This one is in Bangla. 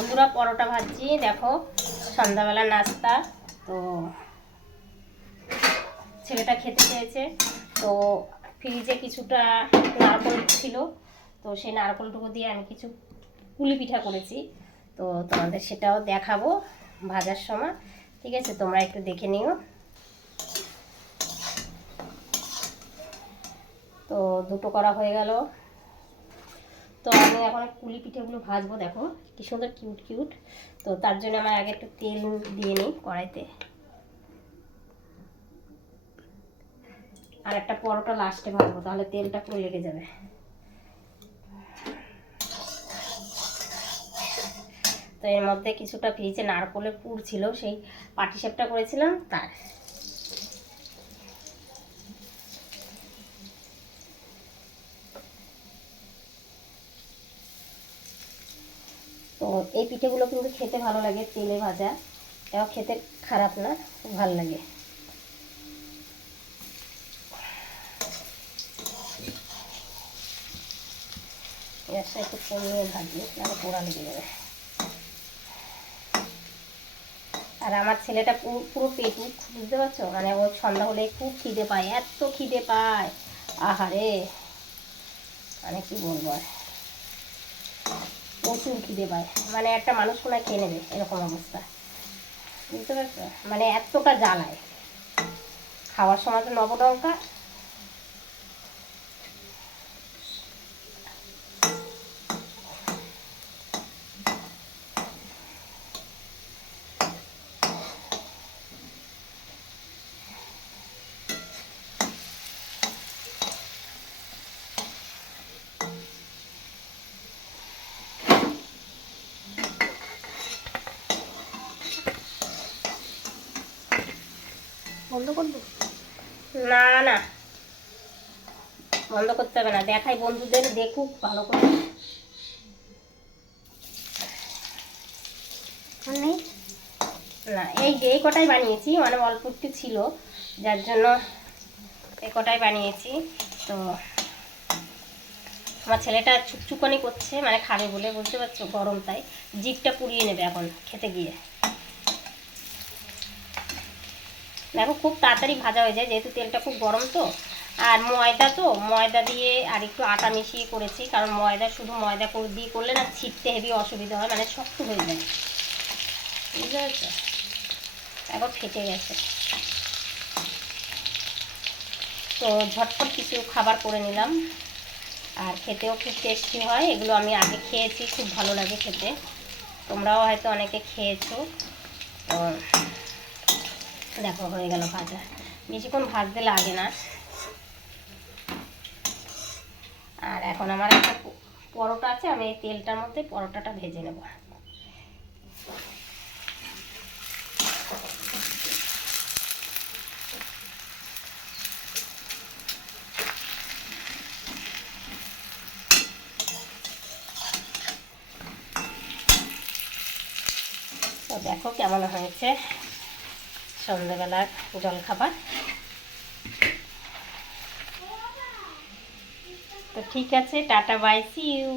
বন্ধুরা পরোটা ভাজছি, দেখো সন্ধ্যাবেলা নাস্তা। তো ছেলেটা খেতে চেয়েছে, তো ফ্রিজে কিছুটা নারকেল ছিল, তো সেই নারকেলটুকু দিয়ে আমি কিছু পুলি পিঠা করেছি। তো তোমাদের সেটাও দেখাবো ভাজার সময়, ঠিক আছে? তোমরা একটু দেখে নিও। তো দুটো করা হয়ে গেল। তো আমি এখন পুলি পিঠেগুলো ভাজবো, দেখো কি সুন্দর কিউট কিউট। তো তার জন্য আমি আগে একটু তেল দিয়ে নিই কড়াইতে, আর একটা পরোটা লাস্টে ভাজবো, তাহলে তেলটা পুরো লেগে যাবে। তো এর মধ্যে কিছুটা ফ্রিজে নারকলের পুর ছিল, সেই পাটিসাপটা করেছিলাম তার। তো এই পিঠেগুলো কিন্তু খেতে ভালো লাগে, তেলে ভাজা, এটাও খেতে খারাপ না, খুব ভালো লাগে। গ্যাসটা একটু কমিয়ে ভাজবো, নাহলে পোড়া লেগে যাবে। আর আমার ছেলেটা পুরো পেটুক, বুঝতে পারছো? মানে ও সন্ধ্যা হলে খুব খিদে পায়, এত খিদে পায়, আহারে মানে কি বলবো আর, প্রচুর খিদে পায়, মানে একটা মানুষ কোনা খেয়ে নেবে এরকম অবস্থা, বুঝতে পারছো? মানে এতটা জ্বালায়। খাওয়ার সময় তো নবডঙ্কা। বন্ধ করবো? না না, বন্ধ করতে হবে না, দেখাই বন্ধুদের, দেখুক ভালো করে। নেই না, এই কটাই বানিয়েছি, মানে অল্প একটু ছিল, যার জন্য এই কটাই বানিয়েছি। তো আমার ছেলেটা চুকচুকানি করছে, মানে খাবে বলে, বুঝতে পারছো? গরম, তাই জিভটা পুড়িয়ে নেবে এখন খেতে গিয়ে। দেখো খুব তাড়াতাড়ি ভাজা হয়ে যায়, যেহেতু তেলটা খুব গরম। তো আর ময়দা, তো ময়দা দিয়ে আর একটু আটা মিশিয়ে করেছি, কারণ ময়দা শুধু ময়দা দিয়ে করলে না ছিটতে হেবি অসুবিধা হয়, মানে শক্ত হয়ে যায়, বুঝতে পারছো? একবার ফেটে গেছে। তো ঝটপট কিছু খাবার করে নিলাম, আর খেতেও খুব টেস্টি হয়। এগুলো আমি আগে খেয়েছি, খুব ভালো লাগে খেতে, তোমরাও হয়তো অনেকে খেয়েছো। তো দেখো হয়ে গেল ভাজা, বেশিক্ষণ ভাজতে লাগে না। আর এখন আমার একটা পরোটা আছে, আমি এই তেলটার মধ্যে পরোটাটা ভেজে নেব। তো দেখো কেমন হয়েছে সন্ধ্যেবেলার জলখাবার। তো ঠিক আছে, টাটা, বাই, সি ইউ।